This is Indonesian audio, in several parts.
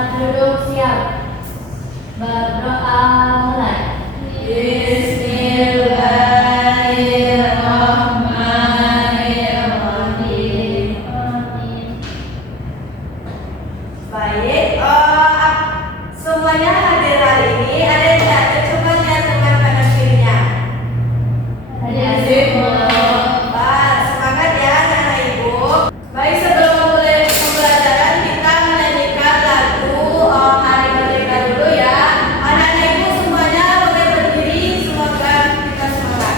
Tempat duduk siap. Berdoa mulai. Bismillahirrahmanirrahim. Baik, semuanya hadir hari ini. Ada yang tidak hadir, coba lihat teman kanan kirinya. Pak, semangat ya anak ibu. Baik, sebelum memulai pembelajaran kita menyanyikan lagu Hari Merdeka dulu ya. Anak-anak ibu semuanya boleh berdiri, semoga kita semangat.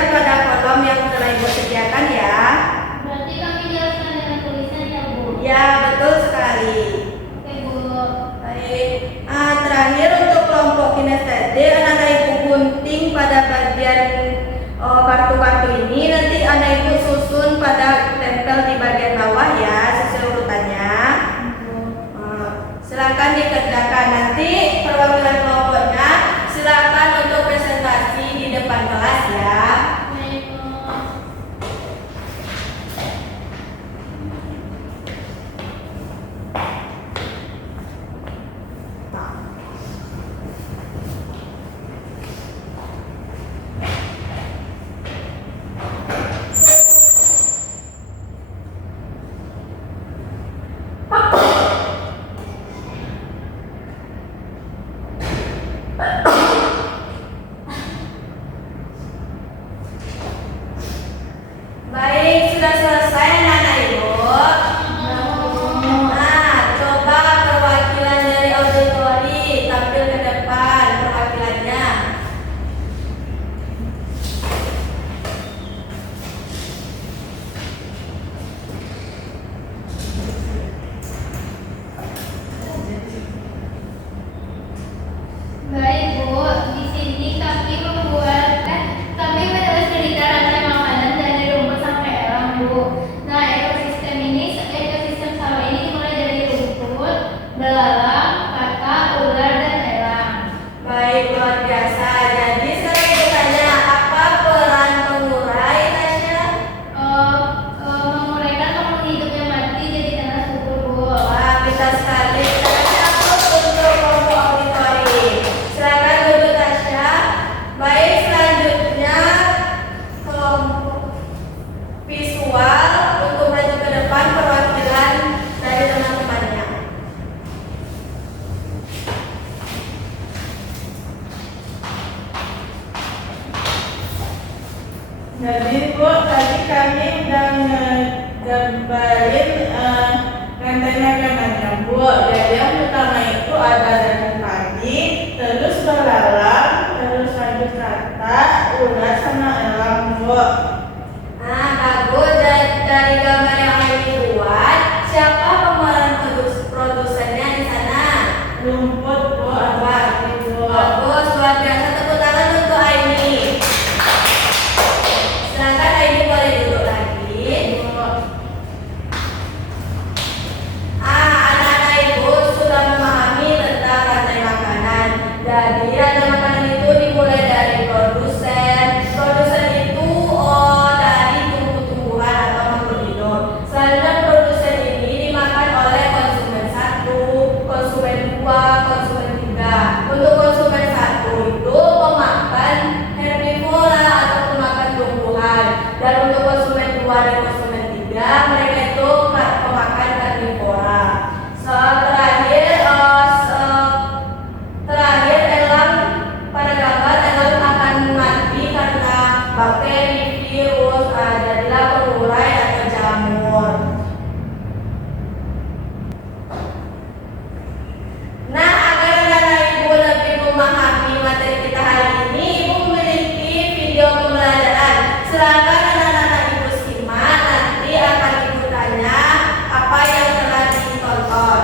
tuliskan pada kolom yang telah Ibu sediakan ya. Berarti kami jelaskan dengan tulisan ya, Bu? Ya, betul sekali. Oke, Bu. Baik. Terakhir untuk kelompok kinestetik, anak Ibu gunting pada bagian kartu-kartu ini. Nanti anak Ibu susun pada tempel di bagian bawah ya, sesuai urutannya. Silakan dikerjakan. Nanti perwakilan kelompoknya silakan untuk presentasi di depan kelas ya. Baik, Bu. Baik, sudah selesai anak-anak Ibu. Coba perwakilan dari auditori tampil ke depan perwakilannya. Baik, Bu. Di sini kami menulis cerita rantai makanan dari rumput sampai elang, Bu. Nah, ekosistem sawah ini dimulai dari rumput, belalang, katak, ular, dan elang. Baik, luar biasa. Jadi sekarang Ibu tanya, apa peran pengurai, Tasya? Menguraikan makhluk hidup yang mati jadi tanah subur, Bu. Wah, pintar sekali. Tasya untuk kelompok auditori. Silakan duduk Tasya. Baik, selanjutnya kelompok visual untuk maju ke depan perwakilan dari teman-temannya. Jadi Bu, tadi kami udah ngegambarin rantai makanannya Bu. Jadi yang pertama itu ada daging padi, terus belalang, terus lanjut katak, ular sama elang Bu. Nah, bagus. Dari gambar yang ini buat, siapa pemeran produsennya di sana? Rumput Bu, apa Bu? Bagus, luar biasa. Tepuk tangan untuk Aini. Silakan Aini boleh duduk lagi. Anak-anak Ibu sudah memahami tentang rantai makanan. Jadi rantai makanan itu dimulai dari produsen. Produsen itu dari tumbuh-tumbuhan atau makhluk hidup. Selanjutnya produsen ini dimakan oleh konsumen 1, konsumen 2, konsumen 3. Untuk konsumen 1 itu pemakan herbivora atau pemakan tumbuhan. Dan untuk konsumen 2 dan konsumen 3 mereka itu pemakan karnivora. Terakhir elang, pada gambar elang akan mati karena bakteri, virus, jadilah pengurai atau jamur. Nah, agar anak-anak Ibu lebih memahami materi kita hari ini, Ibu memiliki video pembelajaran. Silakan anak-anak Ibu simak, nanti akan Ibu tanya apa yang telah ditonton.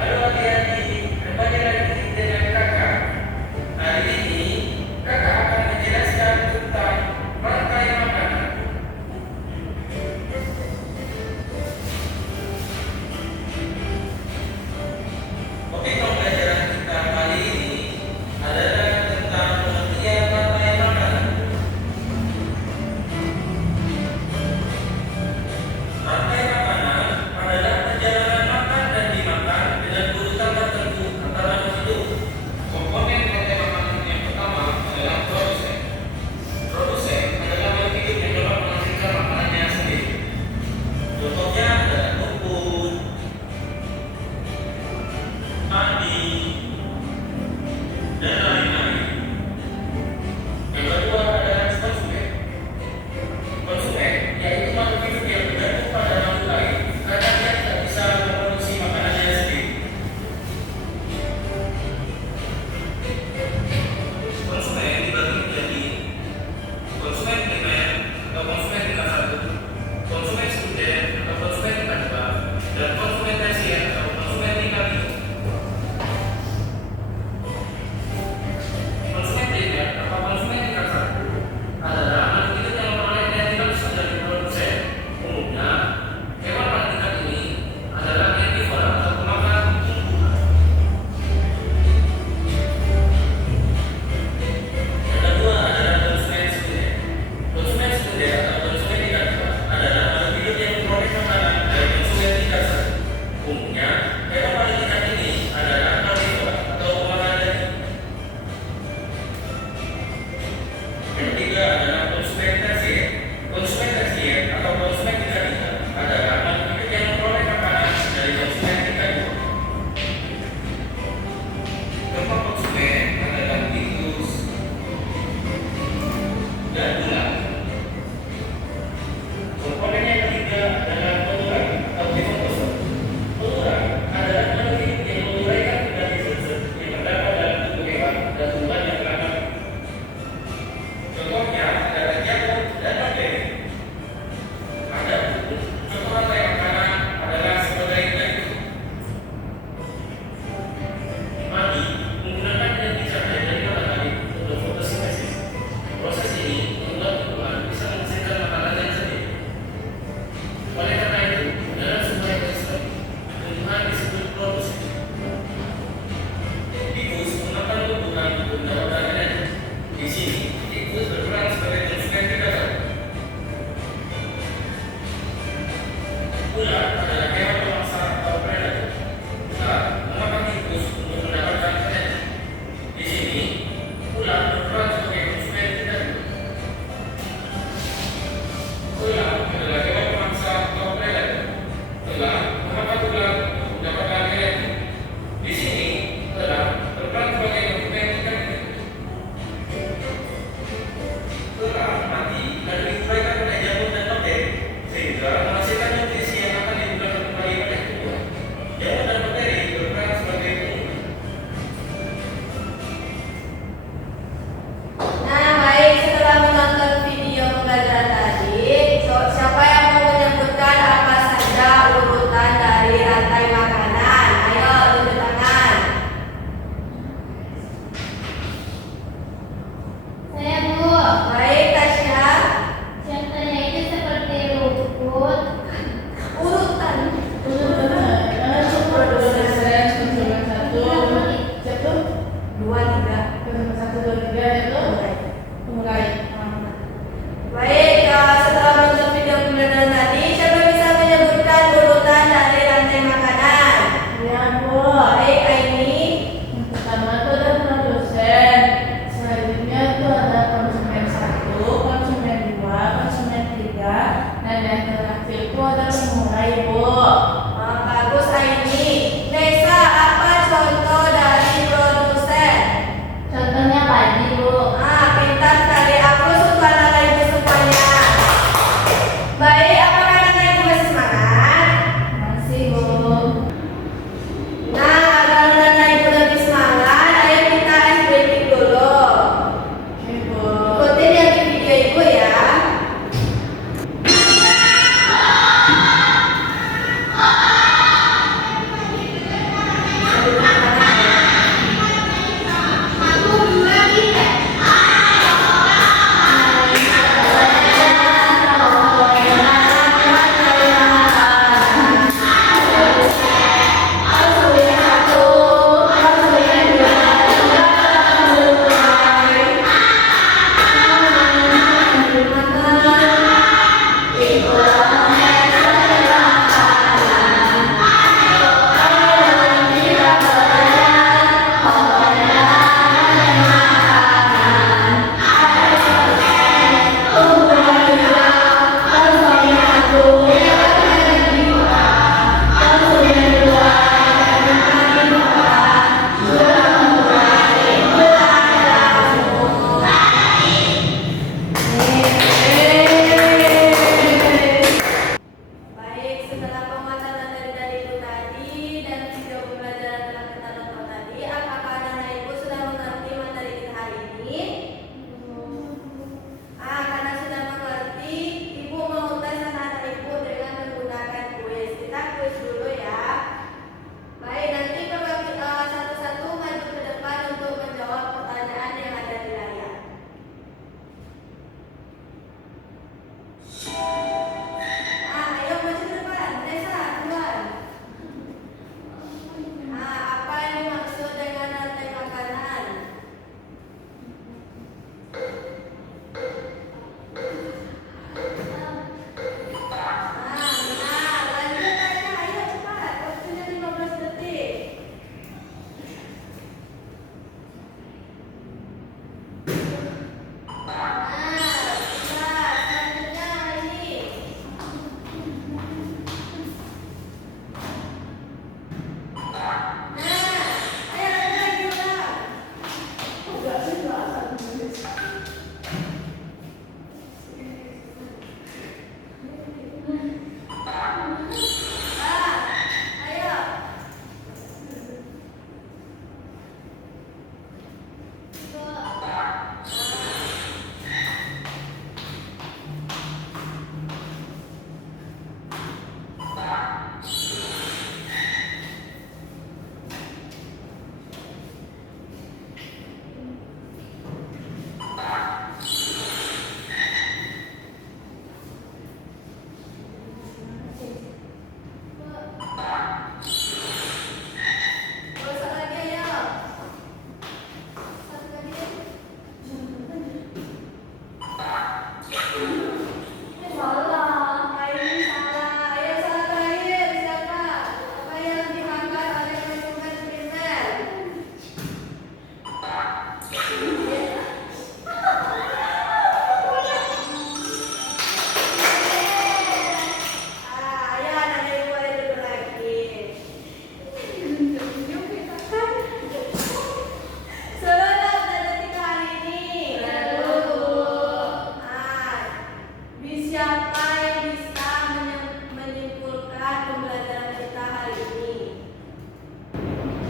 Halo adik-adik, kembali lagi dengan kakak. Hari ini kakak akan menjelaskan tentang rantai makanan. Oke, pembelajaran kita kali ini adalah tentang pengertian rantai makanan. Rantai makanan adalah perjalanan makan dan dimakan dengan urutan tertentu antara makhluk. Komponen rantai makanan yang pertama adalah produsen. Produsen adalah makhluk hidup yang dapat menghasilkan makanannya sendiri. Contohnya adalah rumput, padi, dan lain-lain. Yang kedua adalah konsumen. Konsumen yaitu makhluk hidup yang bergantung pada makhluk lain karena dia tidak bisa memproduksi makanannya sendiri.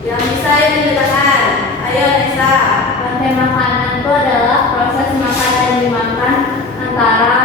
Yang bisa yang dibedakan. Ayo Nesa. Rantai makanan itu adalah proses makan dan dimakan antara